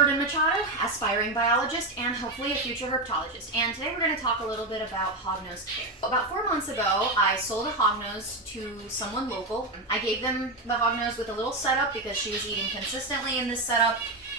Jordan Machado, aspiring biologist and hopefully a future herpetologist. And today we're going to talk a little bit about hognose care. About 4 months ago, I sold a hognose to someone local. I gave them the hognose with a little setup because she was eating consistently in this setup,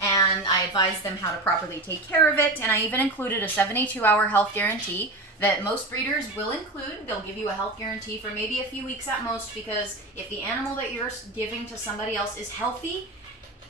and I advised them how to properly take care of it, and I even included a 72-hour health guarantee that most breeders will include. They'll give you a health guarantee for maybe a few weeks at most, because if the animal that you're giving to somebody else is healthy,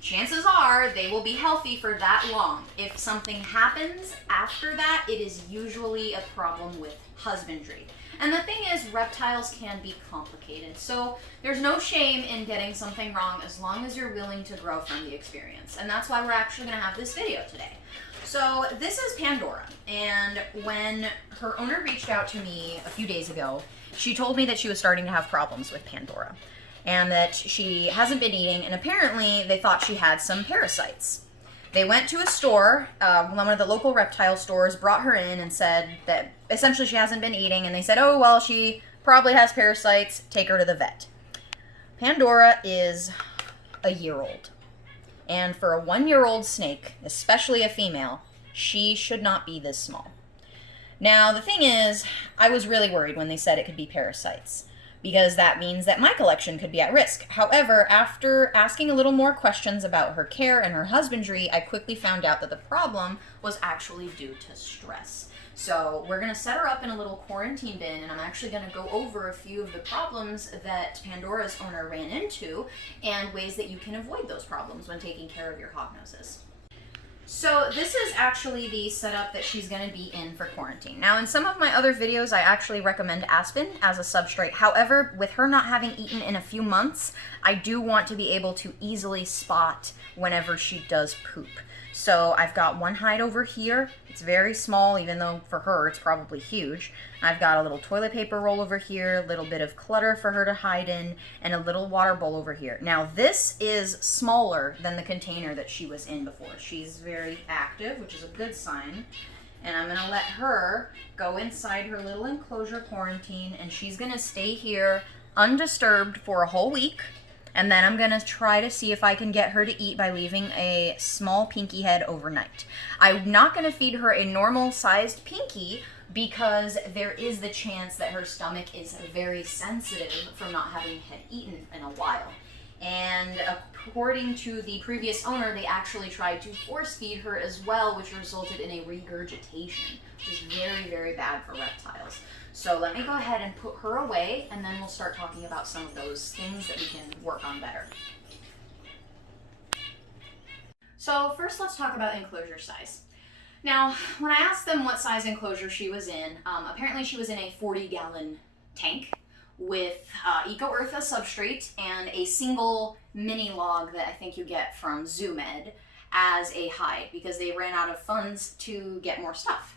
chances are they will be healthy for that long. If something happens after that, it is usually a problem with husbandry. And the thing is, reptiles can be complicated, so there's no shame in getting something wrong as long as you're willing to grow from the experience. And that's why we're actually going to have this video today. So this is Pandora, and when her owner reached out to me a few days ago, she told me that she was starting to have problems with Pandora, and that she hasn't been eating, and apparently they thought she had some parasites. They went to a store, one of the local reptile stores, brought her in and said that essentially she hasn't been eating, and they said, oh, well, she probably has parasites, take her to the vet. Pandora is a year old, and for a 1-year-old snake, especially a female, she should not be this small. Now, the thing is, I was really worried when they said it could be parasites, because that means that my collection could be at risk. However, after asking a little more questions about her care and her husbandry, I quickly found out that the problem was actually due to stress. So we're going to set her up in a little quarantine bin, and I'm actually going to go over a few of the problems that Pandora's owner ran into and ways that you can avoid those problems when taking care of your hognoses. So this is actually the setup that she's going to be in for quarantine. Now, in some of my other videos, I actually recommend aspen as a substrate. However, with her not having eaten in a few months, I do want to be able to easily spot whenever she does poop. So I've got one hide over here. It's very small, even though for her it's probably huge. I've got a little toilet paper roll over here, a little bit of clutter for her to hide in, and a little water bowl over here. Now this is smaller than the container that she was in before. She's very active, which is a good sign. And I'm gonna let her go inside her little enclosure quarantine, and she's gonna stay here undisturbed for a whole week. And then I'm going to try to see if I can get her to eat by leaving a small pinky head overnight. I'm not going to feed her a normal-sized pinky because there is the chance that her stomach is very sensitive from not having had eaten in a while. And according to the previous owner, they actually tried to force feed her as well, which resulted in a regurgitation, which is very, very bad for reptiles. So let me go ahead and put her away, and then we'll start talking about some of those things that we can work on better. So first, let's talk about enclosure size. Now, when I asked them what size enclosure she was in, apparently she was in a 40-gallon tank with Eco-Earth as substrate and a single mini log that I think you get from ZooMed as a hide, because they ran out of funds to get more stuff.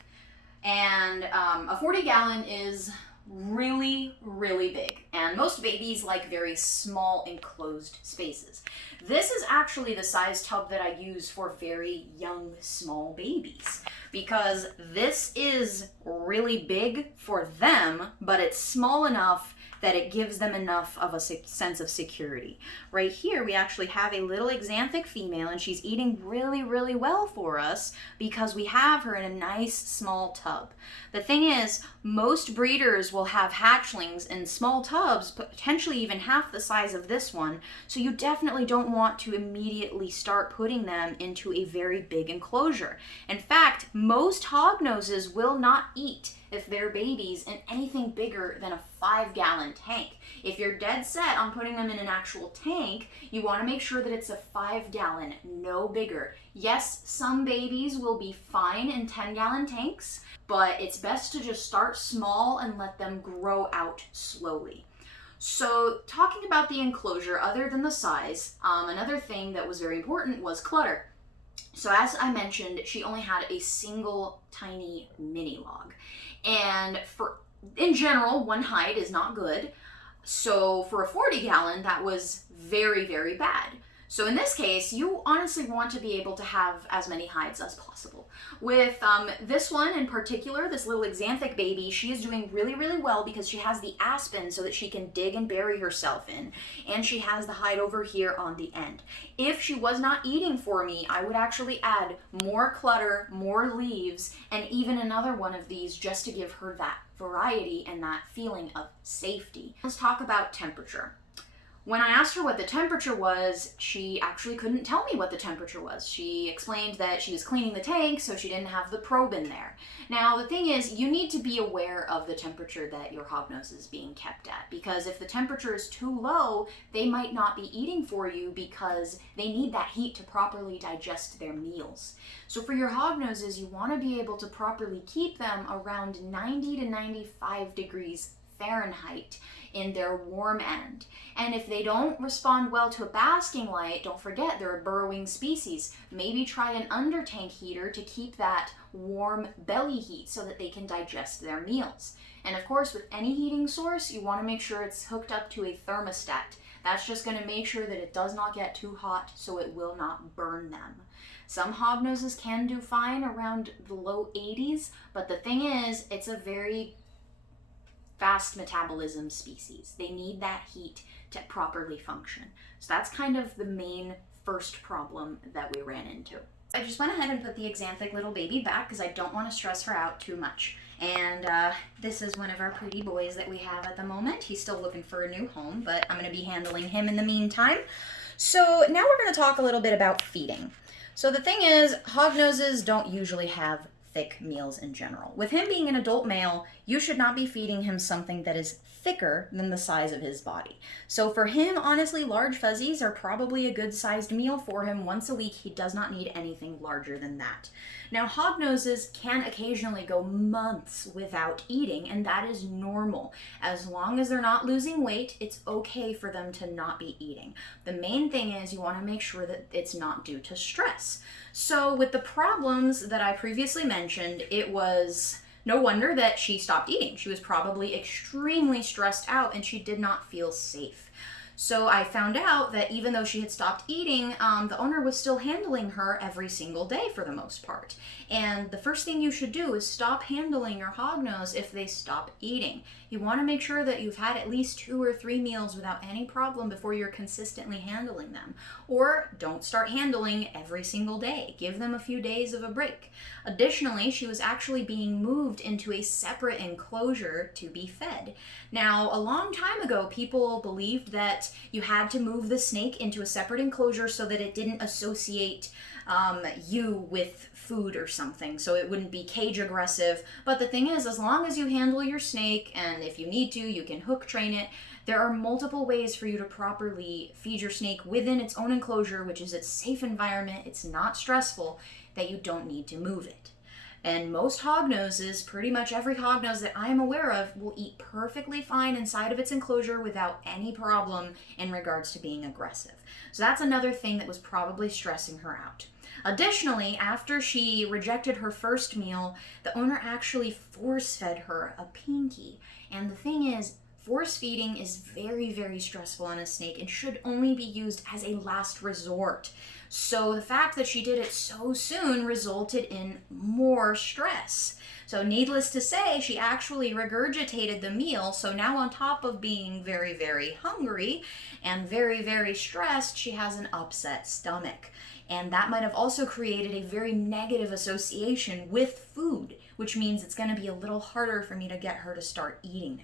And a 40-gallon is really, really big, and most babies like very small enclosed spaces. This is actually the size tub that I use for very young, small babies, because this is really big for them, but it's small enough that it gives them enough of a sense of security. Right here, we actually have a little axanthic female, and she's eating really, really well for us because we have her in a nice small tub. The thing is, most breeders will have hatchlings in small tubs, potentially even half the size of this one, so you definitely don't want to immediately start putting them into a very big enclosure. In fact, most hognoses will not eat if they're babies in anything bigger than a 5-gallon tank. If you're dead set on putting them in an actual tank, you want to make sure that it's a 5-gallon, no bigger. Yes, some babies will be fine in 10-gallon tanks, but it's best to just start small and let them grow out slowly. So talking about the enclosure, other than the size, another thing that was very important was clutter. So as I mentioned, she only had a single tiny mini log. And in general, one hide is not good. So for a 40-gallon, that was very, very bad. So in this case, you honestly want to be able to have as many hides as possible. With this one in particular, this little xanthic baby, she is doing really, really well because she has the aspen so that she can dig and bury herself in, and she has the hide over here on the end. If she was not eating for me, I would actually add more clutter, more leaves, and even another one of these just to give her that variety and that feeling of safety. Let's talk about temperature. When I asked her what the temperature was, she actually couldn't tell me what the temperature was. She explained that she was cleaning the tank, so she didn't have the probe in there. Now, the thing is, you need to be aware of the temperature that your hognose is being kept at, because if the temperature is too low, they might not be eating for you because they need that heat to properly digest their meals. So for your hognoses, you want to be able to properly keep them around 90 to 95 degrees Fahrenheit in their warm end. And if they don't respond well to a basking light, don't forget they're a burrowing species. Maybe try an under tank heater to keep that warm belly heat so that they can digest their meals. And of course, with any heating source, you want to make sure it's hooked up to a thermostat. That's just going to make sure that it does not get too hot so it will not burn them. Some hognoses can do fine around the low 80s, but the thing is, it's a very fast metabolism species. They need that heat to properly function. So that's kind of the main first problem that we ran into. I just went ahead and put the xanthic little baby back because I don't want to stress her out too much. And this is one of our pretty boys that we have at the moment. He's still looking for a new home, but I'm going to be handling him in the meantime. So now we're going to talk a little bit about feeding. So the thing is, hognoses don't usually have thick meals in general. With him being an adult male, you should not be feeding him something that is thicker than the size of his body. So for him, honestly, large fuzzies are probably a good sized meal for him once a week. He does not need anything larger than that. Now, hognoses can occasionally go months without eating, and that is normal. As long as they're not losing weight, it's okay for them to not be eating. The main thing is you want to make sure that it's not due to stress. So with the problems that I previously mentioned, it was no wonder that she stopped eating. She was probably extremely stressed out and she did not feel safe. So I found out that even though she had stopped eating, the owner was still handling her every single day for the most part. And the first thing you should do is stop handling your hognose if they stop eating. You want to make sure that you've had at least 2 or 3 meals without any problem before you're consistently handling them. Or don't start handling every single day. Give them a few days of a break. Additionally, she was actually being moved into a separate enclosure to be fed. Now, a long time ago, people believed that you had to move the snake into a separate enclosure so that it didn't associate you with food or something, so it wouldn't be cage aggressive. But the thing is, as long as you handle your snake, and if you need to, you can hook train it, there are multiple ways for you to properly feed your snake within its own enclosure, which is its safe environment, it's not stressful, that you don't need to move it. And most hognoses, pretty much every hognose that I'm aware of, will eat perfectly fine inside of its enclosure without any problem in regards to being aggressive. So that's another thing that was probably stressing her out. Additionally, after she rejected her first meal, the owner actually force-fed her a pinky. And the thing is, force feeding is very, very stressful on a snake and should only be used as a last resort. So the fact that she did it so soon resulted in more stress. So needless to say, she actually regurgitated the meal. So now on top of being very, very hungry and very, very stressed, she has an upset stomach. And that might have also created a very negative association with food, which means it's going to be a little harder for me to get her to start eating now.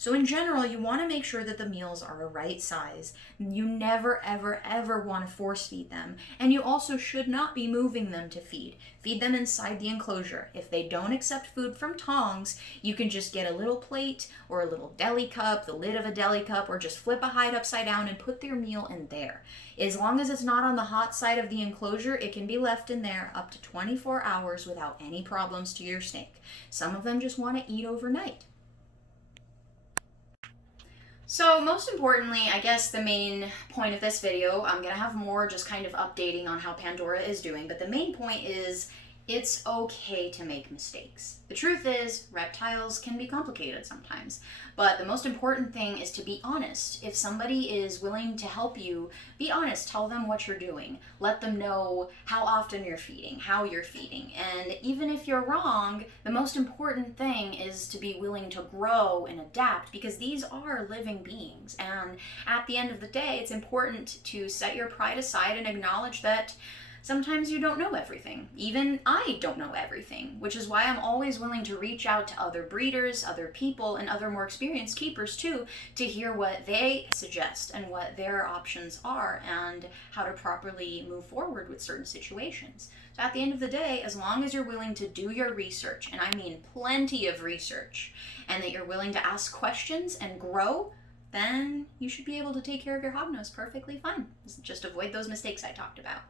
So in general, you want to make sure that the meals are a right size. You never, ever, ever want to force feed them. And you also should not be moving them to feed. Feed them inside the enclosure. If they don't accept food from tongs, you can just get a little plate or a little deli cup, the lid of a deli cup, or just flip a hide upside down and put their meal in there. As long as it's not on the hot side of the enclosure, it can be left in there up to 24 hours without any problems to your snake. Some of them just want to eat overnight. So most importantly, I guess the main point of this video, I'm going to have more just kind of updating on how Pandora is doing, but the main point is It's okay to make mistakes. The truth is, reptiles can be complicated sometimes, but the most important thing is to be honest. If somebody is willing to help you, be honest. Tell them what you're doing. Let them know how often you're feeding, how you're feeding. And even if you're wrong, the most important thing is to be willing to grow and adapt, because these are living beings. And at the end of the day, it's important to set your pride aside and acknowledge that sometimes you don't know everything. Even I don't know everything, which is why I'm always willing to reach out to other breeders, other people, and other more experienced keepers too, to hear what they suggest and what their options are and how to properly move forward with certain situations. So at the end of the day, as long as you're willing to do your research, and I mean plenty of research, and that you're willing to ask questions and grow, then you should be able to take care of your hognose perfectly fine. Just avoid those mistakes I talked about.